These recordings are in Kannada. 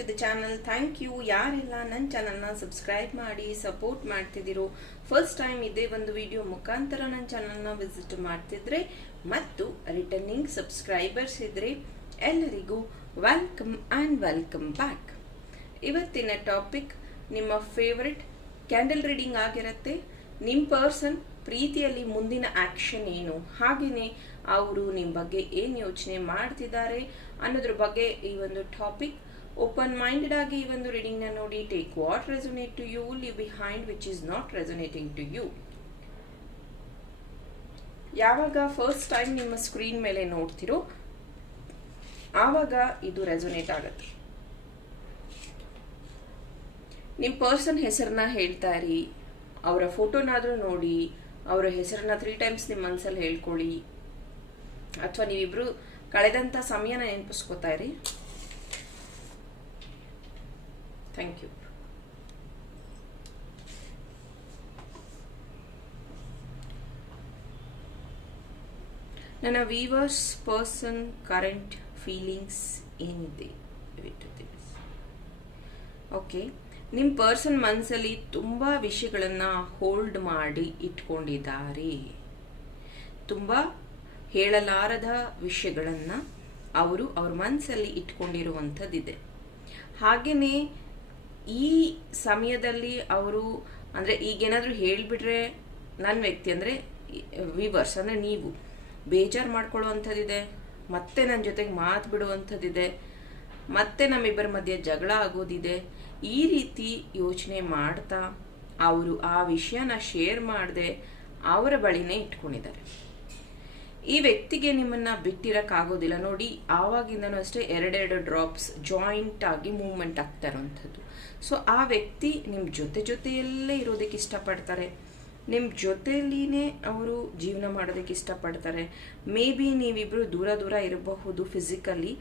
To the channel thank you ಯಾರೆಲ್ಲ ನನ್ನ ಚಾನಲ್ನ ಸಬ್ಸ್ಕ್ರೈಬ್ ಮಾಡಿ ಸಪೋರ್ಟ್ ಮಾಡ್ತಿದ್ದೀರೋ ಫಸ್ಟ್ ಟೈಮ್ ಇದೇ ಒಂದು ವಿಡಿಯೋ ಮುಖಾಂತರ ನನ್ನ ಚಾನಲ್ನ ವಿಸಿಟ್ ಮಾಡ್ತಿದ್ರೆ, ಮತ್ತು ರಿಟರ್ನಿಂಗ್ ಸಬ್ಸ್ಕ್ರೈಬರ್ಸ್ ಇದ್ರೆ ಎಲ್ಲರಿಗೂ ವೆಲ್ಕಮ್ ಆ್ಯಂಡ್ ವೆಲ್ಕಮ್ ಬ್ಯಾಕ್ ಇವತ್ತಿನ ಟಾಪಿಕ್ ನಿಮ್ಮ ಫೇವ್ರೆಟ್ ಕ್ಯಾಂಡಲ್ ರೀಡಿಂಗ್ ಆಗಿರುತ್ತೆ. ನಿಮ್ಮ ಪರ್ಸನ್ ಪ್ರೀತಿಯಲ್ಲಿ ಮುಂದಿನ ಆಕ್ಷನ್ ಏನು? ಹಾಗೆಯೇ ಅವರು ನಿಮ್ಮ ಬಗ್ಗೆ ಏನು ಯೋಚನೆ ಮಾಡ್ತಿದ್ದಾರೆ ಅನ್ನೋದ್ರ ಬಗ್ಗೆ ಈ ಒಂದು ಟಾಪಿಕ್ ಓಪನ್ ಮೈಂಡೆಡ್ ಆಗಿ ಈ ಒಂದು ರೀಡಿಂಗ್ನ ನೋಡಿ take what resonate to you leave behind which is not resonating to you ಯಾವಾಗ ಫಸ್ಟ್ ಟೈಮ್ ನಿಮ್ಮ ಸ್ಕ್ರೀನ್ ಮೇಲೆ ನೋಡ್ತಿರೋ, ಆವಾಗ ಇದು ರೆಸೊನೇಟ್ ಆಗುತ್ತೆ. ನಿಮ್ಮ ಪರ್ಸನ್ ಹೆಸರನ್ನ ಹೇಳ್ತಾ ಇರಿ, ಅವರ ಫೋಟೋನಾದರೂ ನೋಡಿ, ಅವರ ಹೆಸರನ್ನ ತ್ರೀ ಟೈಮ್ಸ್ ನಿಮ್ಮ ಮನಸ್ಸಲ್ಲಿ ಹೇಳ್ಕೊಳ್ಳಿ. ಅಥವಾ ನೀವಿಬ್ರು ಕಳೆದಂಥ ಸಮಯನ ನೆನಪಿಸ್ಕೊತಾ ಇರಿ. ಥ್ಯಾಂಕ್ ಯು ನನ್ನ ವೀವರ್ಸ್ ಪರ್ಸನ್ ಕರೆಂಟ್ ಫೀಲಿಂಗ್ಸ್ ಏನಿದೆ ಓಕೆ ನಿಮ್ಮ ಪರ್ಸನ್ ಮನಸ್ಸಲ್ಲಿ ತುಂಬ ವಿಷಯಗಳನ್ನು ಹೋಲ್ಡ್ ಮಾಡಿ ಇಟ್ಕೊಂಡಿದ್ದಾರೆ ತುಂಬ ಹೇಳಲಾರದ ವಿಷಯಗಳನ್ನು ಅವರು ಅವ್ರ ಮನಸ್ಸಲ್ಲಿ ಇಟ್ಕೊಂಡಿರುವಂಥದ್ದಿದೆ ಹಾಗೆಯೇ ಈ ಸಮಯದಲ್ಲಿ ಅವರು, ಅಂದರೆ ಈಗೇನಾದರೂ ಹೇಳಿಬಿಟ್ರೆ ನನ್ನ ವ್ಯಕ್ತಿ ಅಂದರೆ ವಿವರ್ಸ್, ಅಂದರೆ ನೀವು. ಬೇಜಾರು ಮಾಡ್ಕೊಳ್ಳುವಂಥದ್ದಿದೆ, ಮತ್ತೆ ನನ್ನ ಜೊತೆಗೆ ಮಾತು ಬಿಡುವಂಥದ್ದಿದೆ, ಮತ್ತೆ ನಮ್ಮಿಬ್ಬರ ಮಧ್ಯೆ ಜಗಳ ಆಗೋದಿದೆ, ಈ ರೀತಿ ಯೋಚನೆ ಮಾಡ್ತಾ ಅವರು ಆ ವಿಷಯನ ಶೇರ್ ಮಾಡದೆ ಅವರ ಬಳಿನೇ ಇಟ್ಕೊಂಡಿದ್ದಾರೆ. ಈ ವ್ಯಕ್ತಿಗೆ ನಿಮ್ಮನ್ನ ಬಿಟ್ಟಿರಕ್ಕಾಗೋದಿಲ್ಲ. ನೋಡಿ, ಆವಾಗಿಂದನೂ ಅಷ್ಟೇ ಎರಡೆರಡು ಡ್ರಾಪ್ಸ್ ಜಾಯಿಂಟ್ ಆಗಿ ಮೂವ್ಮೆಂಟ್ ಆಗ್ತಾ ಇರೋವಂಥದ್ದು. ಸೊ ಆ ವ್ಯಕ್ತಿ ನಿಮ್ಮ ಜೊತೆ ಜೊತೆಯಲ್ಲೇ ಇರೋದಕ್ಕೆ ಇಷ್ಟಪಡ್ತಾರೆ. ನಿಮ್ಮ ಜೊತೆಯಲ್ಲಿನೇ ಅವರು ಜೀವನ ಮಾಡೋದಕ್ಕೆ ಇಷ್ಟಪಡ್ತಾರೆ. ಮೇ ಬಿ ನೀವಿಬ್ಬರು ದೂರ ದೂರ ಇರಬಹುದು ಫಿಸಿಕಲಿ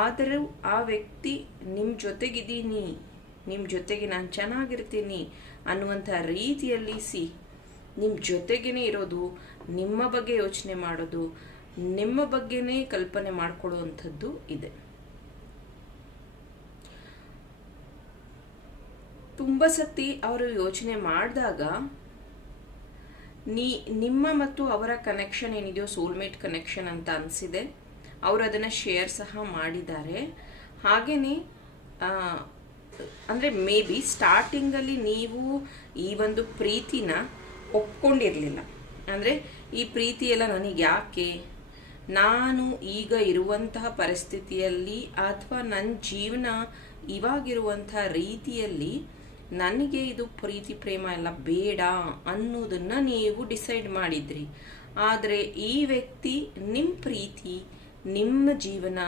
ಆದರೂ ಆ ವ್ಯಕ್ತಿ ನಿಮ್ಮ ಜೊತೆಗಿದ್ದೀನಿ ನಿಮ್ಮ ಜೊತೆಗೆ ನಾನು ಚೆನ್ನಾಗಿರ್ತೀನಿ ಅನ್ನುವಂಥ ರೀತಿಯಲ್ಲಿ ಸಿ. ನಿಮ್ಮ ಜೊತೆಗೇ ಇರೋದು, ನಿಮ್ಮ ಬಗ್ಗೆ ಯೋಚನೆ ಮಾಡೋದು, ನಿಮ್ಮ ಬಗ್ಗೆನೇ ಕಲ್ಪನೆ ಮಾಡ್ಕೊಳ್ಳುವಂಥದ್ದು ಇದೆ. ತುಂಬ ಸತಿ ಅವರು ಯೋಚನೆ ಮಾಡಿದಾಗ, ನೀ, ನಿಮ್ಮ ಮತ್ತು ಅವರ ಕನೆಕ್ಷನ್ ಏನಿದೆಯೋ ಸೋಲ್ಮೇಟ್ ಕನೆಕ್ಷನ್ ಅಂತ ಅನಿಸಿದೆ. ಅವರು ಅದನ್ನು ಶೇರ್ ಸಹ ಮಾಡಿದ್ದಾರೆ. ಹಾಗೆಯೇ ಅಂದರೆ ಮೇ ಬಿ ಸ್ಟಾರ್ಟಿಂಗಲ್ಲಿ ನೀವು ಈ ಒಂದು ಪ್ರೀತಿನ ಒಪ್ಕೊಂಡಿರಲಿಲ್ಲ. ಅಂದರೆ ಈ ಪ್ರೀತಿಯೆಲ್ಲ ನನಗೆ ಯಾಕೆ? ನಾನು ಈಗ ಇರುವಂತಹ ಪರಿಸ್ಥಿತಿಯಲ್ಲಿ ಅಥವಾ ನನ್ನ ಜೀವನ ಇವಾಗಿರುವಂಥ ರೀತಿಯಲ್ಲಿ ನನಗೆ ಇದು ಪ್ರೀತಿ, ಪ್ರೇಮ ಎಲ್ಲ ಬೇಡ ಅನ್ನೋದನ್ನ ನೀವು ಡಿಸೈಡ್ ಮಾಡಿದ್ರಿ. ಆದರೆ ಈ ವ್ಯಕ್ತಿ ನಿಮ್ಮ ಪ್ರೀತಿ, ನಿಮ್ಮ ಜೀವನ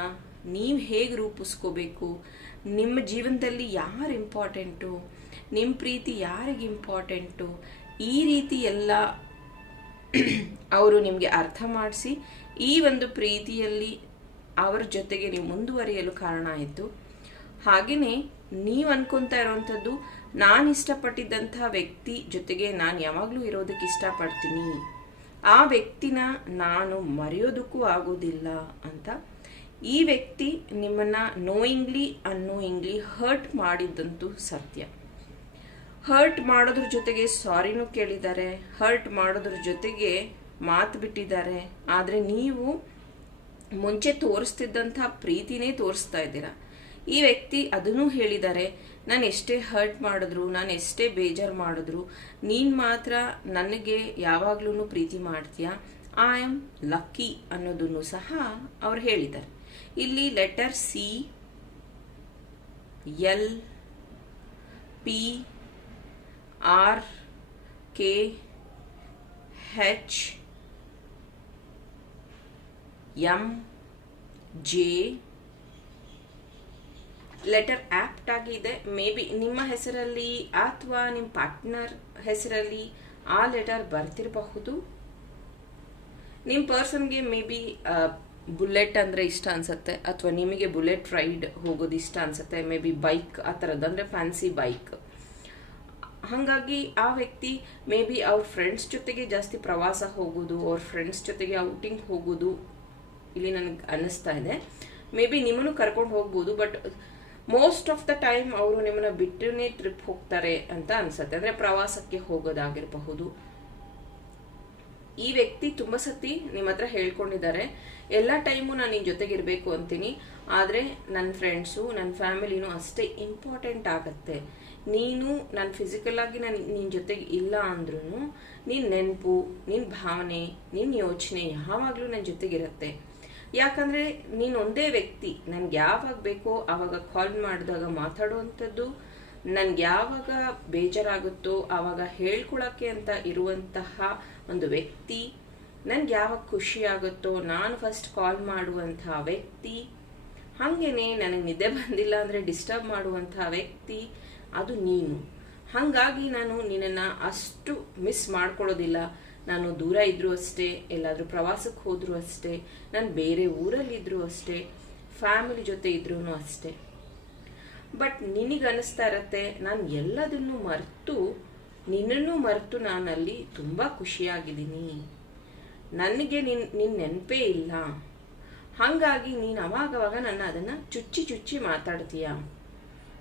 ನೀವು ಹೇಗೆ ರೂಪಿಸ್ಕೋಬೇಕು? ನಿಮ್ಮ ಜೀವನದಲ್ಲಿ ಯಾರು ಇಂಪಾರ್ಟೆಂಟು ನಿಮ್ಮ ಪ್ರೀತಿ ಯಾರಿಗೆ ಇಂಪಾರ್ಟೆಂಟು ಈ ರೀತಿ ಎಲ್ಲ ಅವರು ನಿಮಗೆ ಅರ್ಥ ಮಾಡಿಸಿ ಈ ಒಂದು ಪ್ರೀತಿಯಲ್ಲಿ ಅವರ ಜೊತೆಗೆ ನೀವು ಮುಂದುವರಿಯಲು ಕಾರಣ ಆಯಿತು. ಹಾಗೆಯೇ ನೀವು ಅನ್ಕೊತಾ ಇರೋವಂಥದ್ದು ನಾನು ಇಷ್ಟಪಟ್ಟಿದ್ದಂಥ ವ್ಯಕ್ತಿ ಜೊತೆಗೆ ನಾನು ಯಾವಾಗಲೂ ಇರೋದಕ್ಕೆ ಇಷ್ಟಪಡ್ತೀನಿ. ಆ ವ್ಯಕ್ತಿನ ನಾನು ಮರೆಯೋದಕ್ಕೂ ಆಗೋದಿಲ್ಲ ಅಂತ ಈ ವ್ಯಕ್ತಿ ನಿಮ್ಮನ್ನ ನೋಯಿಂಗ್ಲಿ ಅನ್ನೋಯಿಂಗ್ಲಿ ಹರ್ಟ್ ಮಾಡಿದ್ದಂತೂ ಸತ್ಯ. ಹರ್ಟ್ ಮಾಡೋದ್ರ ಜೊತೆಗೆ ಸಾರಿನೂ ಕೇಳಿದ್ದಾರೆ ಹರ್ಟ್ ಮಾಡೋದ್ರ ಜೊತೆಗೆ ಮಾತು ಬಿಟ್ಟಿದ್ದಾರೆ. ಆದರೆ ನೀವು ಮುಂಚೆ ತೋರಿಸ್ತಿದ್ದಂಥ ಪ್ರೀತಿನೇ ತೋರಿಸ್ತಾ ಇದ್ದೀರಾ. ಈ ವ್ಯಕ್ತಿ ಅದನ್ನು ಹೇಳಿದ್ದಾರೆ ನಾನು ಎಷ್ಟೇ ಹರ್ಟ್ ಮಾಡಿದ್ರು, ನಾನು ಎಷ್ಟೇ ಬೇಜಾರು ಮಾಡಿದ್ರು, ನೀನು ಮಾತ್ರ ನನಗೆ ಯಾವಾಗ್ಲೂ ಪ್ರೀತಿ ಮಾಡ್ತೀಯ? ಐ ಆಮ್ ಲಕ್ಕಿ ಅನ್ನೋದನ್ನು ಸಹ ಅವ್ರು ಹೇಳಿದ್ದಾರೆ. ಇಲ್ಲಿ letter C L P R K H M J letter apt ಆಗಿದೆ. ಮೇ ಬಿ ನಿಮ್ಮ ಹೆಸರಲ್ಲಿ ಅಥವಾ ನಿಮ್ಮ ಪಾರ್ಟ್ನರ್ ಹೆಸರಲ್ಲಿ ಆ ಲೆಟರ್ ಬರ್ತಿರಬಹುದು. ನಿಮ್ಮ ಪರ್ಸನ್ಗೆ ಮೇ ಬಿ ಬುಲೆಟ್ ಅಂದರೆ ಇಷ್ಟ ಅನ್ಸುತ್ತೆ. ಅಥವಾ ನಿಮಗೆ ಬುಲೆಟ್ ರೈಡ್ ಹೋಗೋದು ಇಷ್ಟ ಅನ್ಸುತ್ತೆ. ಮೇ ಬಿ ಬೈಕ್ ಆ ಥರದ್ದು ಅಂದರೆ ಫ್ಯಾನ್ಸಿ ಬೈಕ್ ಹಾಗಾಗಿ ಆ ವ್ಯಕ್ತಿ ಮೇ ಬಿ ಅವ್ರ ಫ್ರೆಂಡ್ಸ್ ಜೊತೆಗೆ ಜಾಸ್ತಿ ಪ್ರವಾಸ ಹೋಗೋದು, ಅವ್ರ ಫ್ರೆಂಡ್ಸ್ ಜೊತೆಗೆ ಔಟಿಂಗ್ ಹೋಗೋದು, ಇಲ್ಲಿ ನನಗೆ ಅನ್ನಿಸ್ತಾ ಇದೆ. ಮೇ ಬಿ ನಿಮ್ಮನ್ನು ಕರ್ಕೊಂಡು ಹೋಗ್ಬೋದು but most of the time ಅವರು ನಿಮ್ಮನ್ನ ಬಿಟ್ಟನೇ ಟ್ರಿಪ್ ಹೋಗ್ತಾರೆ ಅಂತ ಅನ್ಸುತ್ತೆ. ಅಂದ್ರೆ ಪ್ರವಾಸಕ್ಕೆ ಹೋಗೋದಾಗಿರಬಹುದು. ಈ ವ್ಯಕ್ತಿ ತುಂಬಾ ಸತಿ ನಿಮ್ಮ ಹತ್ರ ಹೇಳ್ಕೊಂಡಿದ್ದಾರೆ. ಎಲ್ಲ ಟೈಮು ನಾನು ನಿನ್ ಜೊತೆಗಿರ್ಬೇಕು ಅಂತೀನಿ. ಆದ್ರೆ ನನ್ನ ಫ್ರೆಂಡ್ಸು ನನ್ನ ಫ್ಯಾಮಿಲಿನೂ ಅಷ್ಟೇ ಇಂಪಾರ್ಟೆಂಟ್ ಆಗತ್ತೆ. ನೀನು ನಾನು ಫಿಸಿಕಲ್ ಆಗಿ ನಾನು, ನಿನ್ ಜೊತೆಗೆ ಇಲ್ಲ ಅಂದ್ರೂ ನಿನ್ ನೆನಪು, ನಿನ್ ಭಾವನೆ, ನಿನ್ ಯೋಚನೆ ಯಾವಾಗ್ಲೂ ನನ್ನ ಜೊತೆಗಿರತ್ತೆ. ಯಾಕಂದ್ರೆ ನೀನ್ ಒಂದೇ ವ್ಯಕ್ತಿ, ನನ್ಗೆ ಯಾವಾಗ ಬೇಕೋ ಆವಾಗ ಕಾಲ್ ಮಾಡಿದಾಗ ಮಾತಾಡುವಂಥದ್ದು, ನನ್ಗೆ ಯಾವಾಗ ಬೇಜಾರಾಗುತ್ತೋ ಆವಾಗ ಹೇಳ್ಕೊಳಕ್ಕೆ ಅಂತ ಇರುವಂತಹ ಒಂದು ವ್ಯಕ್ತಿ, ನನ್ಗೆ ಯಾವಾಗ ಖುಷಿ ಆಗುತ್ತೋ ನಾನು ಫಸ್ಟ್ ಕಾಲ್ ಮಾಡುವಂತಹ ವ್ಯಕ್ತಿ, ಹಾಗೇನೆ ನನಗೆ ನಿದ್ದೆ ಬಂದಿಲ್ಲ ಅಂದ್ರೆ ಡಿಸ್ಟರ್ಬ್ ಮಾಡುವಂತಹ ವ್ಯಕ್ತಿ, ಅದು ನೀನು. ಹಾಗಾಗಿ ನಾನು ನಿನ್ನನ್ನು ಅಷ್ಟು ಮಿಸ್ ಮಾಡ್ಕೊಳ್ಳೋದಿಲ್ಲ. ನಾನು ದೂರ ಇದ್ರೂ ಅಷ್ಟೇ, ಎಲ್ಲಾದರೂ ಪ್ರವಾಸಕ್ಕೆ ಹೋದರೂ ಅಷ್ಟೇ, ನಾನು ಬೇರೆ ಊರಲ್ಲಿದ್ದರೂ ಅಷ್ಟೇ, ಫ್ಯಾಮಿಲಿ ಜೊತೆ ಇದ್ರೂ ಅಷ್ಟೇ. ಬಟ್ ನಿನಗೆ ಅನಿಸ್ತಾ ಇರತ್ತೆ, ನಾನು ಎಲ್ಲದನ್ನು ಮರೆತು, ನಿನ್ನನ್ನು ಮರೆತು ನಾನಲ್ಲಿ ತುಂಬ ಖುಷಿಯಾಗಿದ್ದೀನಿ. ನನಗೆ ನಿನ್ ನಿನ್ನ ನೆನಪೇ ಇಲ್ಲ. ಹಾಗಾಗಿ ನೀನು ಅವಾಗವಾಗ ನನ್ನ ಅದನ್ನು ಚುಚ್ಚಿ ಚುಚ್ಚಿ ಮಾತಾಡ್ತೀಯ.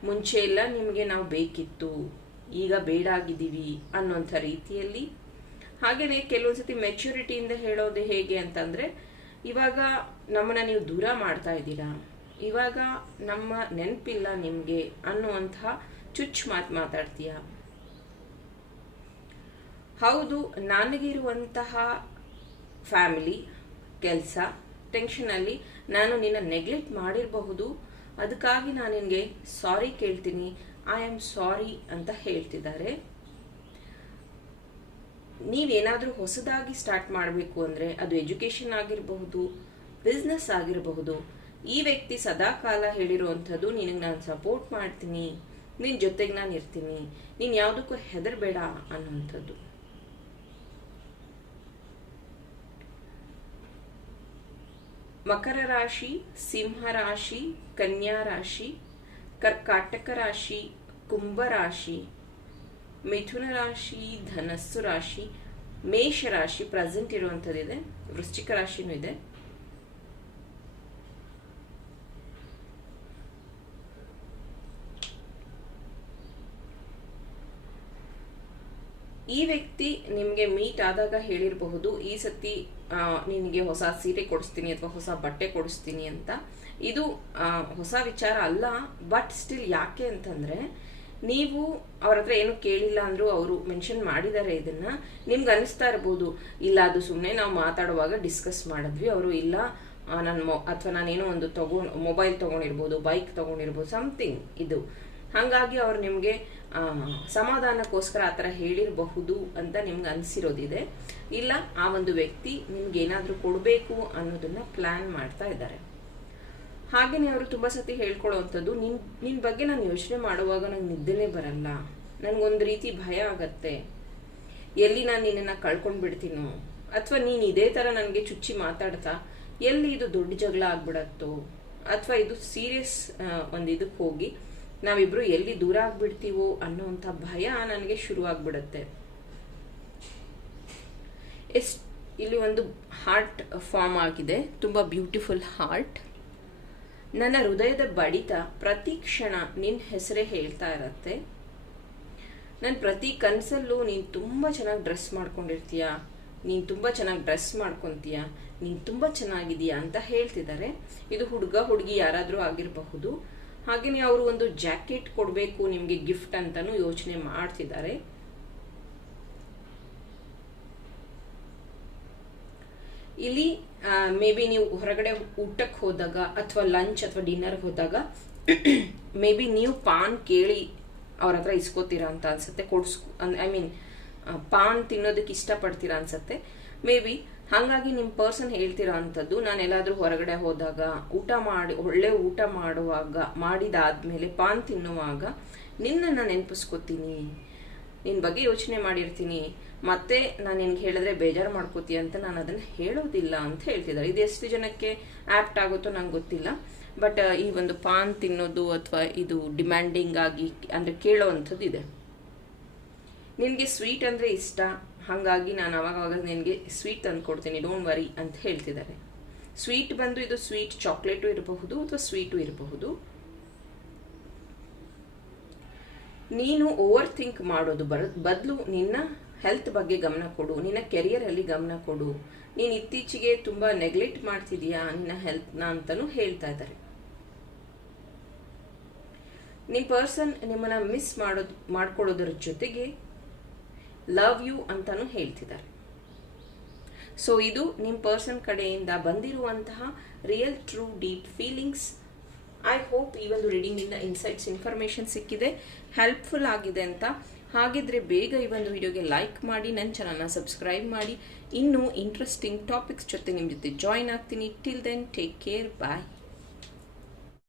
ಮುಂಚೆ ಎಲ್ಲ ನಿಮಗೆ ನಾವು ಬೇಕಿತ್ತು, ಈಗ ಬೇಡಾಗಿದ್ದೀವಿ ಅನ್ನೋಂಥ ರೀತಿಯಲ್ಲಿ ಹಾಗೆಯೇ ಕೆಲವೊಂದ್ಸತಿ ಮೆಚ್ಯೂರಿಟಿಯಿಂದ ಹೇಳೋದು ಹೇಗೆ ಅಂತಂದ್ರೆ, ಇವಾಗ ನಮ್ಮನ್ನ ನೀವು ದೂರ ಮಾಡ್ತಾ ಇದ್ದೀರಾ? ಇವಾಗ ನಮ್ಮ ನೆನಪಿಲ್ಲ ನಿಮಗೆ ಅನ್ನುವಂತಹ ಚುಚ್ಚು ಮಾತು ಮಾತಾಡ್ತೀಯ? ಹೌದು ನನಗಿರುವಂತಹ ಫ್ಯಾಮಿಲಿ ಕೆಲಸ ಟೆನ್ಷನಲ್ಲಿ ನಾನು ನಿನ್ನ ನೆಗ್ಲೆಕ್ಟ್ ಮಾಡಿರಬಹುದು. ಅದಕ್ಕಾಗಿ ನಾನು ನಿನಗೆ ಸಾರಿ ಕೇಳ್ತೀನಿ. ಐ ಆಮ್ ಸಾರಿ ಅಂತ ಹೇಳ್ತಿದ್ದಾರೆ. ನೀವೇನಾದರೂ ಹೊಸದಾಗಿ ಸ್ಟಾರ್ಟ್ ಮಾಡಬೇಕು ಅಂದರೆ ಅದು ಎಜುಕೇಷನ್ ಆಗಿರಬಹುದು ಬಿಸ್ನೆಸ್ ಆಗಿರಬಹುದು, ಈ ವ್ಯಕ್ತಿ ಸದಾ ಕಾಲ ಹೇಳಿರುವಂಥದ್ದು ನಿನಗೆ ನಾನು ಸಪೋರ್ಟ್ ಮಾಡ್ತೀನಿ ನಿನ್ನ ಜೊತೆಗೆ ನಾನು ಇರ್ತೀನಿ, ನೀನು ಯಾವುದಕ್ಕೂ ಹೆದರಬೇಡ ಅನ್ನುವಂಥದ್ದು. ಮಕರ ರಾಶಿ, ಸಿಂಹ ರಾಶಿ, ಕನ್ಯಾ ರಾಶಿ ಕರ್ಕಾಟಕ ರಾಶಿ, ಕುಂಭ ರಾಶಿ ಮಿಥುನ ರಾಶಿ, ಧನಸ್ಸು ರಾಶಿ, ಮೇಷ ರಾಶಿ ಪ್ರೆಸೆಂಟ್ ಇರುವಂಥದ್ದಿದೆ ವೃಶ್ಚಿಕ ರಾಶಿನೂ ಇದೆ. ಈ ವ್ಯಕ್ತಿ ನಿಮಗೆ ಮೀಟ್ ಆದಾಗ ಹೇಳಿರಬಹುದು, ಈ ಸತಿ ನಿನಗೆ ಹೊಸ ಸೀರೆ ಕೊಡಿಸ್ತೀನಿ ಅಥವಾ ಹೊಸ ಬಟ್ಟೆ ಕೊಡಿಸ್ತೀನಿ ಅಂತ. ಇದು ಹೊಸ ವಿಚಾರ ಅಲ್ಲ ಬಟ್ ಸ್ಟಿಲ್ ಯಾಕೆ ಅಂತಂದ್ರೆ ನೀವು ಅವ್ರ ಹತ್ರ ಏನು ಕೇಳಿಲ್ಲ ಅಂದ್ರು ಅವರು ಮೆನ್ಷನ್ ಮಾಡಿದ್ದಾರೆ ಇದನ್ನ, ನಿಮ್ಗೆ ಅನಿಸ್ತಾ ಇರ್ಬೋದು. ಇಲ್ಲ, ಅದು ಸುಮ್ಮನೆ ನಾವು ಮಾತಾಡುವಾಗ ಡಿಸ್ಕಸ್ ಮಾಡಿದ್ವಿ. ಅವರು ಇಲ್ಲ ನನ್ನ ಮೊ, ಅಥವಾ ನಾನೇನೋ ಒಂದು ತಗೊಂಡ್ ಮೊಬೈಲ್ ತಗೊಂಡಿರ್ಬೋದು ಬೈಕ್ ತಗೊಂಡಿರ್ಬೋದು ಸಮಥಿಂಗ್ ಇದು. ಹಾಗಾಗಿ ಅವ್ರು ನಿಮಗೆ ಸಮಾಧಾನಕ್ಕೋಸ್ಕರ ಆ ಥರ ಹೇಳಿರಬಹುದು ಅಂತ ನಿಮ್ಗೆ ಅನಿಸಿರೋದಿದೆ. ಇಲ್ಲ, ಆ ಒಂದು ವ್ಯಕ್ತಿ ನಿಮ್ಗೆ ಏನಾದರೂ ಕೊಡಬೇಕು ಅನ್ನೋದನ್ನ ಪ್ಲಾನ್ ಮಾಡ್ತಾ ಇದ್ದಾರೆ. ಹಾಗೆಯೇ ಅವರು ತುಂಬ ಸತಿ ಹೇಳ್ಕೊಳ್ಳೋವಂಥದ್ದು, ನಿನ್ ನಿನ್ನ ಬಗ್ಗೆ ನಾನು ಯೋಚನೆ ಮಾಡುವಾಗ ನಂಗೆ ನಿದ್ದೆನೇ ಬರಲ್ಲ. ನನಗೊಂದು ರೀತಿ ಭಯ ಆಗತ್ತೆ. ಎಲ್ಲಿ ನಾನು ನಿನ್ನನ್ನು ಕಳ್ಕೊಂಡು ಬಿಡ್ತೀನೋ? ಅಥವಾ ನೀನು ಇದೇ ಥರ ನನಗೆ ಚುಚ್ಚಿ ಮಾತಾಡ್ತಾ, ಎಲ್ಲಿ ಇದು ದೊಡ್ಡ ಜಗಳ ಆಗ್ಬಿಡತ್ತೋ? ಅಥವಾ ಇದು ಸೀರಿಯಸ್ ಒಂದು ಇದಕ್ಕೆ ಹೋಗಿ ನಾವಿಬ್ರು ಎಲ್ಲಿ ದೂರ ಆಗ್ಬಿಡ್ತೀವೋ ಅನ್ನೋವಂಥ ಭಯ ನನಗೆ ಶುರು ಆಗ್ಬಿಡತ್ತೆ. ಇಲ್ಲಿ ಒಂದು ಹಾರ್ಟ್ ಫಾರ್ಮ್ ಆಗಿದೆ, ತುಂಬ ಬ್ಯೂಟಿಫುಲ್ ಹಾರ್ಟ್. ನನ್ನ ಹೃದಯದ ಬಡಿತ ಪ್ರತಿ ಕ್ಷಣ ನಿನ್ನ ಹೆಸರೇ ಹೇಳ್ತಾ ಇರತ್ತೆ. ನನ್ನ ಪ್ರತಿ ಕನಸಲ್ಲೂ ನೀನು ತುಂಬ ಚೆನ್ನಾಗಿ ಡ್ರೆಸ್ ಮಾಡ್ಕೊಂಡಿರ್ತೀಯ, ನೀನು ತುಂಬ ಚೆನ್ನಾಗಿ ಡ್ರೆಸ್ ಮಾಡ್ಕೊತೀಯ, ನೀನು ತುಂಬ ಚೆನ್ನಾಗಿದೀಯಾ ಅಂತ ಹೇಳ್ತಿದ್ದಾರೆ ಇದು ಹುಡುಗ ಹುಡುಗಿ ಯಾರಾದರೂ ಆಗಿರಬಹುದು. ಹಾಗೆಯೇ ಅವರು ಒಂದು ಜಾಕೆಟ್ ಕೊಡಬೇಕು, ನಿಮಗೆ ಗಿಫ್ಟ್ ಅಂತಲೂ ಯೋಚನೆ ಮಾಡ್ತಿದ್ದಾರೆ ಇಲ್ಲಿ ಮೇ ಬಿ ನೀವು ಹೊರಗಡೆ ಊಟಕ್ಕೆ ಹೋದಾಗ ಅಥವಾ ಲಂಚ್ ಅಥವಾ ಡಿನ್ನರ್ಗೆ ಹೋದಾಗ ಮೇ ಬಿ ನೀವು ಪಾನ್ ಕೇಳಿ ಅವ್ರ ಹತ್ರ ಇಸ್ಕೋತೀರಾ ಅಂತ ಅನ್ಸುತ್ತೆ ಕೊಡ್ಸ್ಕೊ ಐ ಮೀನ್ ಪಾನ್ ತಿನ್ನೋದಕ್ಕೆ ಇಷ್ಟಪಡ್ತೀರಾ ಅನ್ಸುತ್ತೆ. ಮೇ ಬಿ ಹಾಗಾಗಿ ನಿಮ್ಮ ಪರ್ಸನ್ ಹೇಳ್ತಿರೋ ಅಂಥದ್ದು ನಾನು ಎಲ್ಲಾದರೂ ಹೊರಗಡೆ ಹೋದಾಗ, ಊಟ ಮಾಡಿ, ಒಳ್ಳೆ ಊಟ ಮಾಡುವಾಗ, ಮಾಡಿದಾದ್ಮೇಲೆ ಪಾನ್ ತಿನ್ನುವಾಗ ನಿನ್ನನ್ನು ನೆನಪಿಸ್ಕೋತೀನಿ ನಿನ್ನ ಬಗ್ಗೆ ಯೋಚನೆ ಮಾಡಿರ್ತೀನಿ ಮತ್ತೆ ನಾನು ನಿನ್ಗೆ ಹೇಳಿದ್ರೆ ಬೇಜಾರು ಮಾಡ್ಕೋತೀಯ ಅಂತ ನಾನು ಅದನ್ನು ಹೇಳೋದಿಲ್ಲ ಅಂತ ಹೇಳ್ತಿದ್ದಾರೆ. ಇದು ಎಷ್ಟು ಜನಕ್ಕೆ ಆ್ಯಪ್ಟ್ ಆಗುತ್ತೋ ನಂಗೆ ಗೊತ್ತಿಲ್ಲ. ಬಟ್, ಈ ಒಂದು ಪಾನ್ ತಿನ್ನೋದು ಅಥವಾ ಇದು ಡಿಮ್ಯಾಂಡಿಂಗ್ ಆಗಿ ಅಂದರೆ ಕೇಳೋ ಅಂಥದ್ದು ಇದೆ. ನಿನಗೆ ಸ್ವೀಟ್ ಅಂದರೆ ಇಷ್ಟ. ಹಾಗಾಗಿ ನಾನು ಅವಾಗವಾಗ ನಿನಗೆ ಸ್ವೀಟ್ ತಂದು ಕೊಡ್ತೀನಿ, ಡೋಂಟ್ ವರಿ ಅಂತ ಹೇಳ್ತಿದ್ದಾರೆ. ಸ್ವೀಟ್ ಬಂದು ಇದು ಸ್ವೀಟ್ ಚಾಕ್ಲೇಟು ಇರಬಹುದು ಅಥವಾ ಸ್ವೀಟು ಇರಬಹುದು. ನೀನು ಓವರ್ ಥಿಂಕ್ ಮಾಡೋದು ಬರ, ಬದಲು ನಿನ್ನ ಹೆಲ್ತ್ ಬಗ್ಗೆ ಗಮನ ಕೊಡು. ನಿನ್ನ ಕೆರಿಯರಲ್ಲಿ ಗಮನ ಕೊಡು. ನೀನು ಇತ್ತೀಚೆಗೆ ತುಂಬ ನೆಗ್ಲೆಕ್ಟ್ ಮಾಡ್ತಿದೀಯಾ ನಿನ್ನ ಹೆಲ್ತ್ನ ಅಂತಲೂ ಹೇಳ್ತಾ ಇದ್ದಾರೆ. ನಿಮ್ಮ ಪರ್ಸನ್ ನಿಮ್ಮನ್ನ ಮಿಸ್ ಮಾಡೋದು, ಮಾಡ್ಕೊಳ್ಳೋದ್ರ ಜೊತೆಗೆ ಲವ್ ಯು ಅಂತಾನು ಹೇಳ್ತಿದ್ದಾರೆ. ಸೊ ಇದು ನಿಮ್ಮ ಪರ್ಸನ್ ಕಡೆಯಿಂದ ಬಂದಿರುವಂತಹ real true deep feelings I hope ಈ ಒಂದು ರೀಡಿಂಗಿಂದ ಇನ್ಸೈಟ್ಸ್ ಇನ್ಫಾರ್ಮೇಷನ್ ಸಿಕ್ಕಿದೆ ಹೆಲ್ಪ್ಫುಲ್ ಆಗಿದೆ ಅಂತ. ಹಾಗಿದ್ರೆ ಬೇಗ ಈ ಒಂದು ವಿಡಿಯೋಗೆ ಲೈಕ್ ಮಾಡಿ ನನ್ನ ಚಾನಲ್ನ ಸಬ್ಸ್ಕ್ರೈಬ್ ಮಾಡಿ. ಇನ್ನೂ ಇಂಟ್ರೆಸ್ಟಿಂಗ್ ಟಾಪಿಕ್ಸ್ ಜೊತೆ ನಿಮ್ಮ ಜೊತೆ ಜಾಯಿನ್ ಆಗ್ತೀನಿ. Till then take care bye